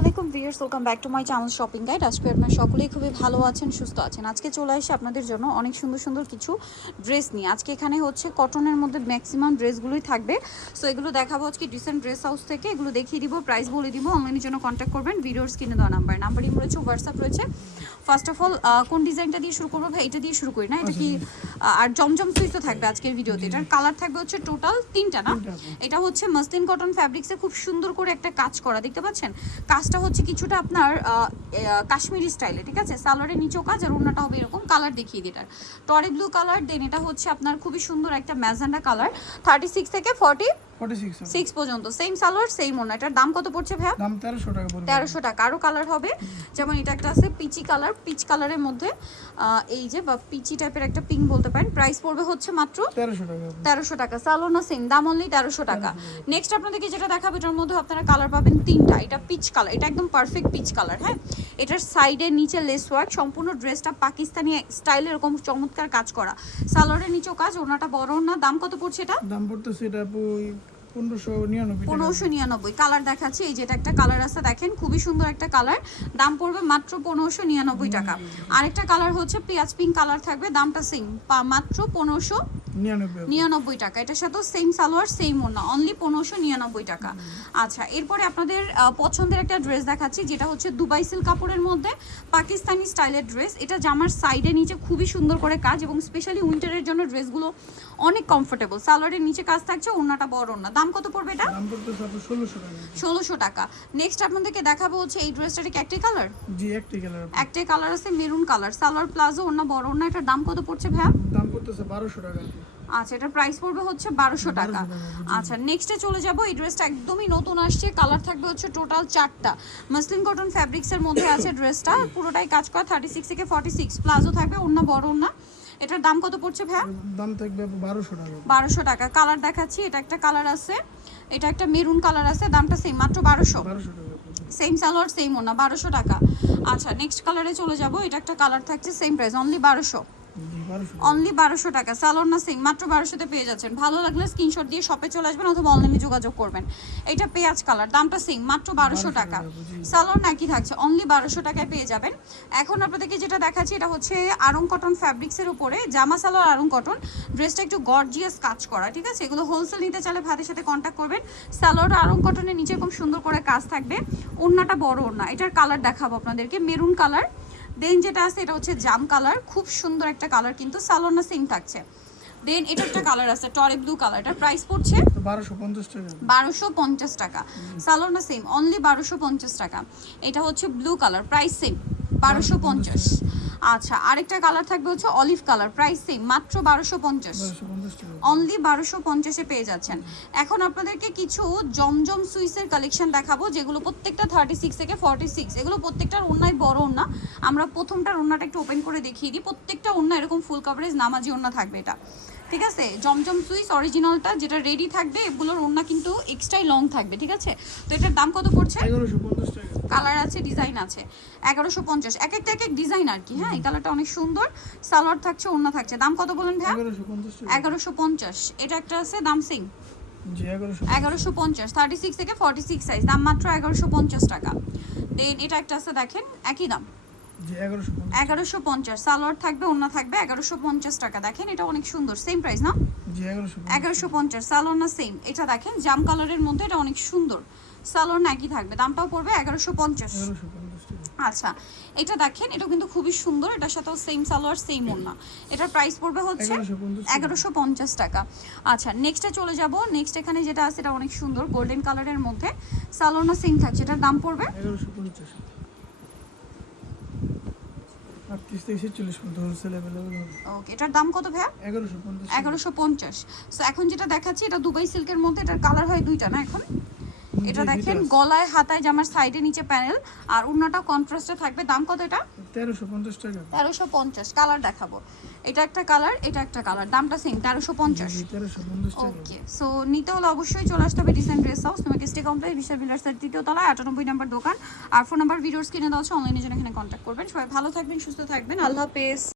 আলাইকুম viewers, welcome back to my channel shopping guide. আজকে আপনার সকলেই খুবই ভালো আছেন, সুস্থ আছেন। আজকে চলে আসি আপনাদের জন্য অনেক সুন্দর সুন্দর কিছু ড্রেস নিয়ে। আজকে এখানে হচ্ছে কটনের মধ্যে ম্যাক্সিমাম ড্রেসগুলোই থাকবে। সো এগুলো দেখাবো আজকে ডিসেন্ট ড্রেস হাউস থেকে। এগুলো দেখিয়ে দিব, প্রাইস বলে দিব। অনলাইনের জন্য কন্ট্যাক্ট করবেন। ভিডিওর স্ক্রিনে দেওয়া নাম্বার। নাম্বারই রয়েছে, হোয়াটসঅ্যাপ রয়েছে। ফার্স্ট অফ অল কোন ডিজাইনটা দিয়ে শুরু করব ভাই? এটা দিয়ে শুরু করি না? এটা কি আর জমজম সুইচ তো থাকবে আজকের ভিডিওতে এটার কালার থাকবে হচ্ছে টোটাল তিনটা না? এটা হচ্ছে মাসলিন কটন ফ্যাব্রিক্সে খুব সুন্দর করে একটা কাজ করা দেখতে পাচ্ছেন? কাজটা হচ্ছে কিছুটা আপনার কাশ্মীরি স্টাইলে ঠিক আছে? সালোয়ারের নিচেও কাজ আর অন্যটা হবে এরকম কালার দেখিয়ে দিই এটার। টরে ব্লু কালার দেন এটা হচ্ছে আপনার খুবই সুন্দর একটা ম্যাজেন্ডা কালার থার্টি সিক্স থেকে ফর্টি সিক্স পর্যন্ত। সেম সালোয়ার সেম ওনা এটার দাম কত পড়ছে ভাইয়া? দাম তেরোশো টাকা তেরোশো টাকা। আরও কালার হবে। যেমন এটা একটা আছে পিচি কালার পিচ কালারের মধ্যে এই যে বা পিচি টাইপের একটা পিঙ্ক বলতে পারেন। প্রাইস পড়বে হচ্ছে মাত্র তেরোশো টাকা পড়বে। তেরোশো টাকা। সালোনা সেম দাম অনলি তেরোশো টাকা। নেক্সট আপনাদেরকে যেটা দেখাবো এটার মধ্যে আপনারা কালার পাবেন তিনটা। এটা পিচ কালার এটা একদম পারফেক্ট পিচ কালার হ্যাঁ? এটার সাইডে নিচে লেস ওয়ার্ক সম্পূর্ণ ড্রেসটা পাকিস্তানি স্টাইলে এরকম চমৎকার কাজ করা। সালোয়ারের নিচেও কাজ ওনাটা বড় না দাম কত পড়ছে এটা? দাম পড়তেছে এটা পনেরোশো নিরানব্বই কালার দেখাচ্ছি। এই যেটা একটা কালার আছে দেখেন খুবই সুন্দর একটা কালার দাম পড়বে মাত্র পনেরোশো নিরানব্বই টাকা। আরেকটা কালার হচ্ছে পেঁয়াজ পিঙ্ক কালার থাকবে দামটা সেম মাত্র পনেরোশো নিরানব্বই। টাকা। এটার সাথেও সেম সালোয়ার সেম ওনা অনলি পনেরোশো নিরানব্বই টাকা। আচ্ছা এরপরে আপনাদের পছন্দের একটা ড্রেস দেখাচ্ছি যেটা হচ্ছে দুবাই সিল্ক কাপড়ের মধ্যে পাকিস্তানি স্টাইলের ড্রেস এটা জামার সাইডে নিচে খুবই সুন্দর করে কাজ এবং স্পেশালি উইন্টারের জন্য ড্রেসগুলো অনেক কমফোর্টেবল সালোয়ারের নিচে কাজ থাকছে ওনাটা বড় না দাম কত পড়বে এটা? ষোলোশো টাকা। নেক্সট আপনাদেরকে দেখাবো হচ্ছে এই ড্রেসটার কি একটাই কালার জি একটি কালার একটাই কালার আছে মেরুন কালার সালোয়ার প্লাজো ওনা বড় না এটার দাম কত পড়ছে ভাইয়া? দাম পড়তেছে বারোশো টাকা আচ্ছা এটার প্রাইস পড়বে হচ্ছে বারোশো টাকা। আচ্ছা নেক্সটে চলে যাব এই ড্রেসটা একদমই নতুন আসছে কালার থাকবে হচ্ছে টোটাল চারটা। মাসলিন কটন ফ্যাব্রিক্সের মধ্যে আছে ড্রেসটা পুরোটাই কাজ করা থার্টি সিক্স থেকে ফর্টি সিক্স প্লাজো থাকবে অন্য বড় না এটার দাম কত পড়ছে ভাইয়া? দাম থাকবে আপু বারোশো টাকা। বারোশো টাকা। কালার দেখাচ্ছি এটা একটা কালার আছে এটা একটা মেরুন কালার আছে দামটা সেম মাত্র বারোশো। বারোশো টাকা আপু। সেম সালোয়ার সেম ওনা বারোশো টাকা। আচ্ছা নেক্সট কালারে চলে যাব এটা একটা কালার থাকছে সেম প্রাইস অনলি বারোশো। অনলি বারোশো টাকা। সালোয়ার না সিং মাত্র বারোশোতে পেয়ে যাচ্ছেন। ভালো লাগলে স্ক্রিনশট দিয়ে শপে চলে আসবেন অথবা অনলাইনে যোগাযোগ করবেন। এটা পেঁয়াজ কালার দামটা সিং মাত্র বারোশো টাকা। সালোয়ার নাকি থাকছে অনলি বারোশো টাকায় পেয়ে যাবেন। এখন আপনাদেরকে যেটা দেখাচ্ছি এটা হচ্ছে আরং কটন ফ্যাব্রিক্সের উপরে জামা সালোয়ার আরং কটন ড্রেসটা একটু গর্জিয়াস কাজ করা ঠিক আছে? এগুলো হোলসেল নিতে চাইলে ভাতের সাথে কন্ট্যাক্ট করবেন। সালোয়ার আরং কটনের নিচে খুব সুন্দর করে কাজ থাকবে। ওড়নাটা বড় ওড়না এটার কালার দেখাবো আপনাদেরকে মেরুন কালার দেন যেটা আছে এটা হচ্ছে জাম কালার খুব সুন্দর একটা কালার কিন্তু সালোনা সেম থাকছে। দেন এটা একটা কালার আছে টরে ব্লু কালার এটা প্রাইস পড়ছে তো বারোশো পঞ্চাশ টাকা। বারোশো পঞ্চাশ টাকা। সালোনা সেম অনলি বারোশো পঞ্চাশ টাকা। এটা হচ্ছে ব্লু কালার প্রাইস সেম বারোশো পঞ্চাশ। আচ্ছা আরেকটা কালার থাকবে হচ্ছে অলিভ কালার প্রাইস সেম মাত্র বারোশো পঞ্চাশ। অনলি বারোশো পঞ্চাশে পেয়ে যাচ্ছেন। এখন আপনাদেরকে কিছু জমজম সুইসের কালেকশন দেখাবো যেগুলো প্রত্যেকটা থার্টি সিক্স থেকে ফর্টি সিক্স এগুলো প্রত্যেকটার ওন্নায় বড় ওনা আমরা প্রথমটার ওনাটা একটু ওপেন করে দেখিয়ে দিই। প্রত্যেকটা ওনা এরকম ফুল কভারেজ নামাজি ওনা থাকবে এটা। ঠিক আছে? জমজম সুইস অরিজিনালটা যেটা রেডি থাকবে এগুলোর ওন্না কিন্তু এক্সট্রাই লং থাকবে ঠিক আছে? তো এটার দাম কত পড়ছে? কালার আছে ডিজাইন আছে। এগারোশো পঞ্চাশ। এক একটা এক এক ডিজাইন আর কি হ্যাঁ? এই কালারটা অনেক সুন্দর। সালোয়ার থাকছে ওন্না থাকছে। দাম কত বলেন ভাইয়া? এগারোশো পঞ্চাশ এটা একটা আছে দাম সিং এগারোশো পঞ্চাশ। থার্টি সিক্স থেকে ফর্টি সিক্স সাইজ দাম মাত্র এগারোশো পঞ্চাশ টাকা। দেন এটা একটা আছে দেখেন একই দাম। এগারোশো পঞ্চাশ। সালোয়ার থাকবে অন্য থাকবে এগারোশো পঞ্চাশ টাকা। দেখেন এটা অনেক সুন্দর। সেম প্রাইস না? এগারোশো পঞ্চাশ। সালোয়ার না সেম এটা দেখেন জাম কালারের মধ্যে এটা অনেক সুন্দর। সালোয়ার থাকবে। দামটাও পড়বে এগারোশো পঞ্চাশ। আচ্ছা এটা দেখেন এটা কিন্তু খুবই সুন্দর। এটার সাথেও সেম সালোয়ার সেম ওড়না। এটার প্রাইস পড়বে হচ্ছে এগারোশো পঞ্চাশ টাকা। আচ্ছা নেক্সটে চলে যাব। নেক্সট এখানে যেটা আছে এটা অনেক সুন্দর গোল্ডেন কালারের মধ্যে। সালোনা সিং থাকছে। এটার দাম পড়বে? এগারোশো পঞ্চাশ। আটত্রিশ থেকে ছেচল্লিশ পর্যন্ত হোলসেল अवेलेबल হবে। ওকে এটার দাম কত পঞ্চাশ। এগারোশো পঞ্চাশ। সো এখন যেটা দেখাচ্ছি এটা দুবাই সিল্কের মধ্যে এটার কালার হয় দুইটা না এখন? এটা দেখেন গলায় হাতায় জামার সাইডে নিচে প্যানেল। আর অন্যটা কন্ট্রাস্টে থাকবে। দাম কত এটা? তেরোশো পঞ্চাশ টাকা। তেরোশো পঞ্চাশ। কালার দেখাবো। এটা একটা কালার এটা একটা কালার। দামটা সেম তেরোশো পঞ্চাশ। জি তেরোশো পঞ্চাশ টাকা। ওকে সো নিতে হলে অবশ্যই চলে আসতে হবে ডিসেন্ট ড্রেস হাউস তোমাকে স্টে কমপ্লেক্স বিশাল বিলার্সের তৃতীয় তলায় আটানব্বই নম্বর দোকান। আর ফোন নাম্বার ভিডিওস কিনে দেওয়া আছে অনলাইনে জন্য এখানে কন্ট্যাক্ট করবেন। সবাই ভালো থাকবেন সুস্থ থাকবেন। আল্লাহ হাফেজ।